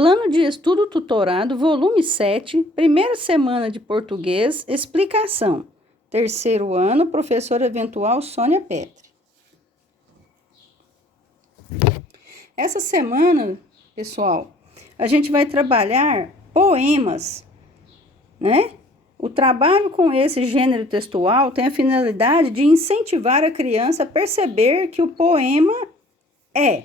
Plano de Estudo Tutorado, volume 7, primeira semana de português, explicação. Terceiro ano, professora eventual Sônia Petri. Essa semana, pessoal, a gente vai trabalhar poemas, né? O trabalho com esse gênero textual tem a finalidade de incentivar a criança a perceber que o poema é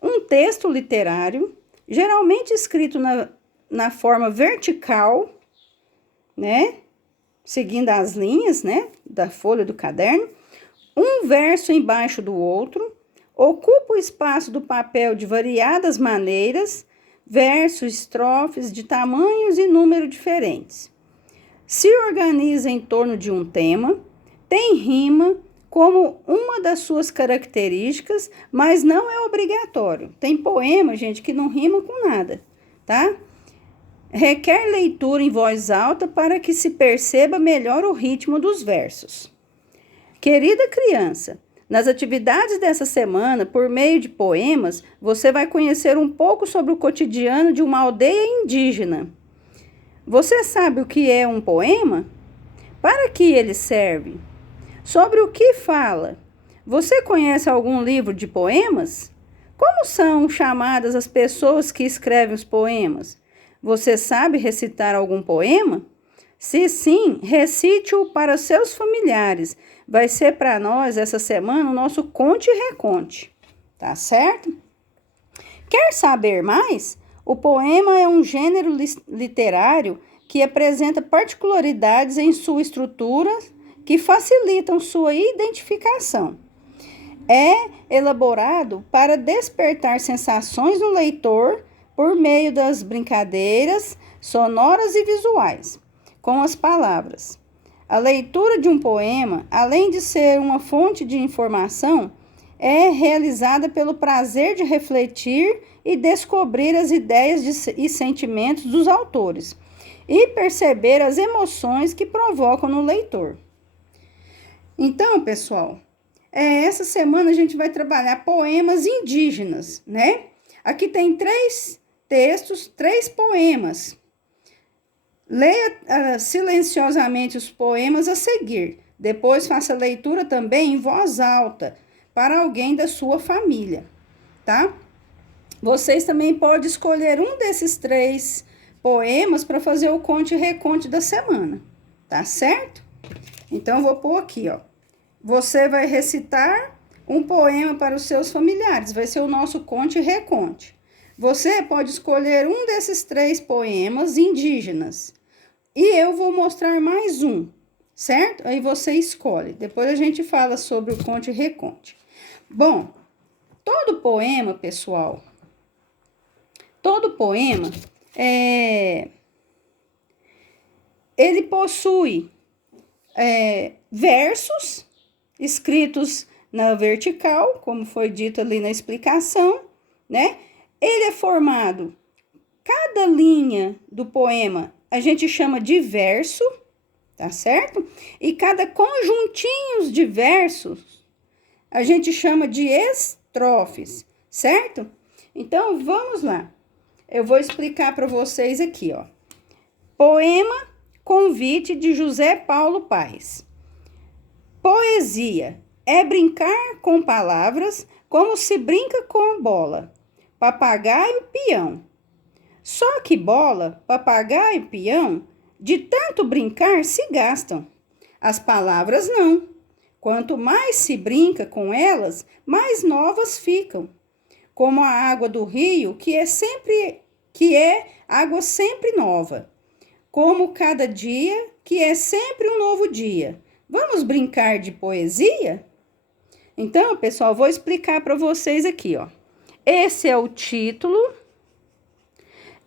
um texto literário, geralmente escrito na forma vertical, né? Seguindo as linhas, né? Da folha do caderno, um verso embaixo do outro, ocupa o espaço do papel de variadas maneiras, versos, estrofes de tamanhos e número diferentes. Se organiza em torno de um tema, tem rima como uma das suas características, mas não é obrigatório. Tem poema, gente, que não rima com nada, tá? Requer leitura em voz alta para que se perceba melhor o ritmo dos versos. Querida criança, nas atividades dessa semana, por meio de poemas, você vai conhecer um pouco sobre o cotidiano de uma aldeia indígena. Você sabe o que é um poema? Para que ele serve? Sobre o que fala? Você conhece algum livro de poemas? Como são chamadas as pessoas que escrevem os poemas? Você sabe recitar algum poema? Se sim, recite-o para seus familiares. Vai ser para nós, essa semana, o nosso conte e reconte. Tá certo? Quer saber mais? O poema é um gênero literário que apresenta particularidades em sua estrutura que facilitam sua identificação. É elaborado para despertar sensações no leitor por meio das brincadeiras sonoras e visuais com as palavras. A leitura de um poema, além de ser uma fonte de informação, é realizada pelo prazer de refletir e descobrir as ideias e sentimentos dos autores e perceber as emoções que provocam no leitor. Então, pessoal, essa semana a gente vai trabalhar poemas indígenas, né? Aqui tem 3 textos, 3 poemas. Leia silenciosamente os poemas a seguir. Depois faça a leitura também em voz alta para alguém da sua família, tá? Vocês também podem escolher um desses 3 poemas para fazer o conte e reconte da semana, tá certo? Então, eu vou pôr aqui, ó. Você vai recitar um poema para os seus familiares. Vai ser o nosso conte e reconte. Você pode escolher um desses 3 poemas indígenas. E eu vou mostrar mais um, certo? Aí você escolhe. Depois a gente fala sobre o conte e reconte. Bom, todo poema, pessoal, ele possui versos escritos na vertical, como foi dito ali na explicação, né? Ele é formado, cada linha do poema a gente chama de verso, tá certo? E cada conjuntinho de versos a gente chama de estrofes, certo? Então, vamos lá. Eu vou explicar para vocês aqui, ó. Poema Convite de José Paulo Paes. Poesia é brincar com palavras como se brinca com bola, papagaio, peão. Só que bola, papagaio e peão, de tanto brincar, se gastam. As palavras não. Quanto mais se brinca com elas, mais novas ficam. Como a água do rio, que é água sempre nova. Como cada dia, que é sempre um novo dia. Vamos brincar de poesia? Então, pessoal, vou explicar para vocês aqui, ó. Esse é o título,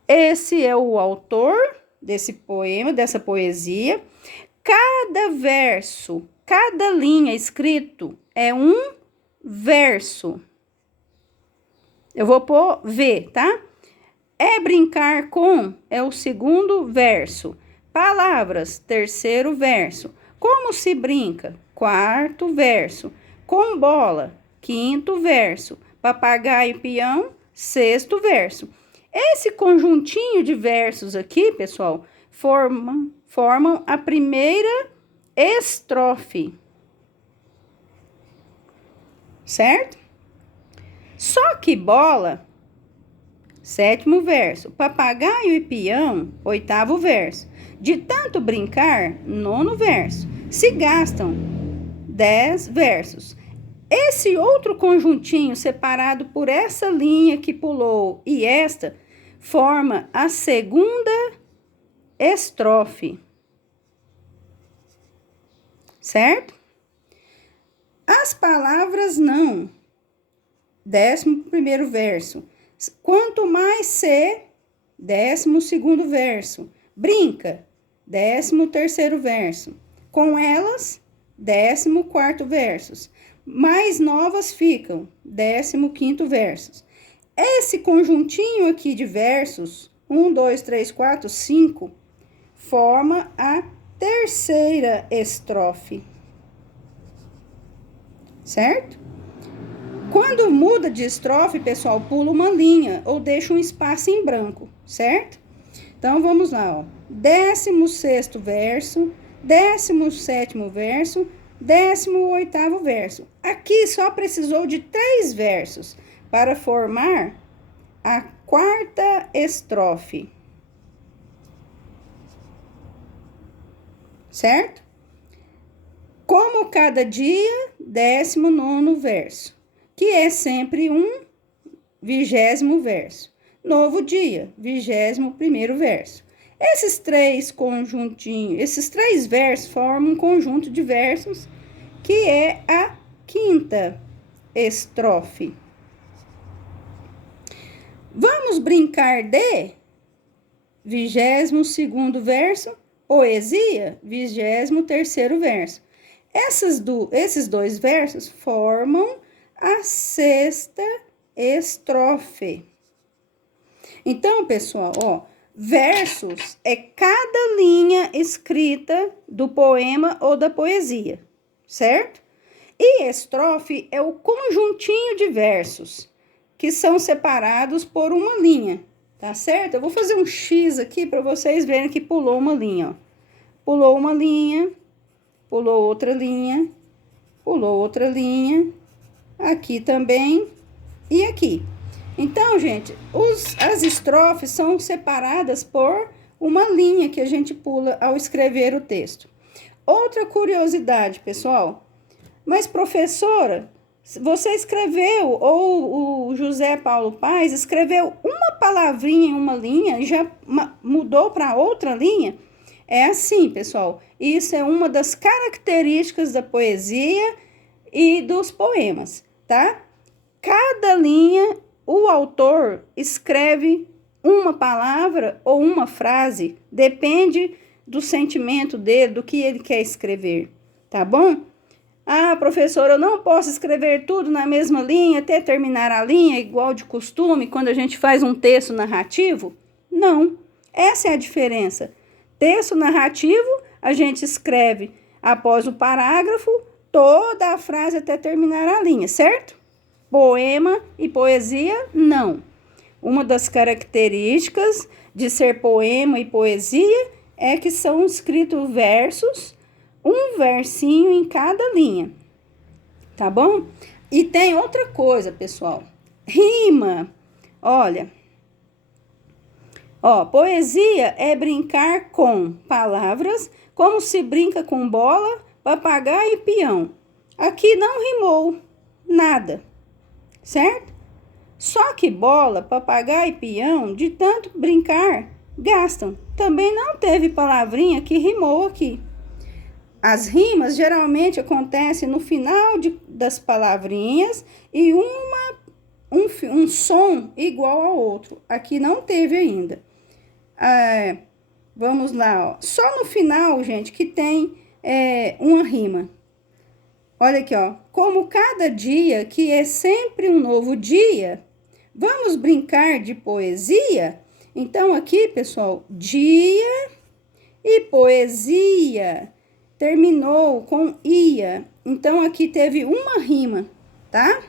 esse é o autor desse poema, dessa poesia. Cada verso, cada linha escrito é um verso. Eu vou pôr V, tá? É brincar com é o segundo verso. Palavras, terceiro verso. Como se brinca? Quarto verso. Com bola, quinto verso. Papagaio e peão, sexto verso. Esse conjuntinho de versos aqui, pessoal, formam a primeira estrofe. Certo? Só que bola, 7º verso. Papagaio e peão, 8º verso. De tanto brincar, 9º verso. Se gastam, 10 versos. Esse outro conjuntinho separado por essa linha que pulou e esta, forma a segunda estrofe. Certo? As palavras não, 11º verso. Quanto mais se, 12º verso. Brinca, 13º verso. Com elas, 14º verso. Mais novas ficam, 15º verso. Esse conjuntinho aqui de versos, 1, 2, 3, 4, 5, forma a terceira estrofe. Certo? Quando muda de estrofe, pessoal, pula uma linha ou deixa um espaço em branco, certo? Então, vamos lá, ó. 16º verso, 17º verso, 18º verso. Aqui só precisou de 3 versos para formar a quarta estrofe. Certo? Como cada dia, 19º verso, que é sempre um 20º verso. Novo dia, 21º verso. Esses 3 conjuntinhos, esses 3 versos formam um conjunto de versos que é a quinta estrofe. Vamos brincar de 22º verso, poesia, 23º verso. Esses 2 versos formam a sexta estrofe. Então, pessoal, ó, versos é cada linha escrita do poema ou da poesia, certo? E estrofe é o conjuntinho de versos que são separados por uma linha, tá certo? Eu vou fazer um X aqui para vocês verem que pulou uma linha, ó. Pulou uma linha, pulou outra linha, pulou outra linha, aqui também e aqui. Então, gente, as estrofes são separadas por uma linha que a gente pula ao escrever o texto. Outra curiosidade, pessoal, mas professora, você escreveu, ou o José Paulo Paes escreveu uma palavrinha em uma linha e já mudou para outra linha? É assim, pessoal, isso é uma das características da poesia e dos poemas, tá? Cada linha, o autor escreve uma palavra ou uma frase, depende do sentimento dele, do que ele quer escrever, tá bom? Ah, professora, eu não posso escrever tudo na mesma linha até terminar a linha, igual de costume, quando a gente faz um texto narrativo? Não, essa é a diferença. Texto narrativo, a gente escreve após o parágrafo toda a frase até terminar a linha, certo? Poema e poesia, não. Uma das características de ser poema e poesia é que são escritos versos, um versinho em cada linha, tá bom? E tem outra coisa, pessoal. Rima. Olha, ó, poesia é brincar com palavras, como se brinca com bola, papagaio e peão. Aqui não rimou nada, certo? Só que bola, papagaio e peão, de tanto brincar, gastam. Também não teve palavrinha que rimou aqui. As rimas geralmente acontecem no final das palavrinhas e um som igual ao outro. Aqui não teve ainda. Vamos lá, ó. Só no final, gente, que tem uma rima. Olha aqui, ó. Como cada dia, que é sempre um novo dia, vamos brincar de poesia? Então, aqui, pessoal, dia e poesia terminou com ia. Então, aqui teve uma rima, tá?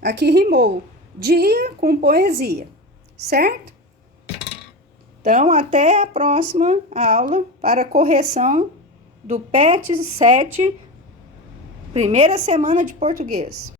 Aqui rimou dia com poesia, certo? Então, até a próxima aula para correção do PET 7, primeira semana de português.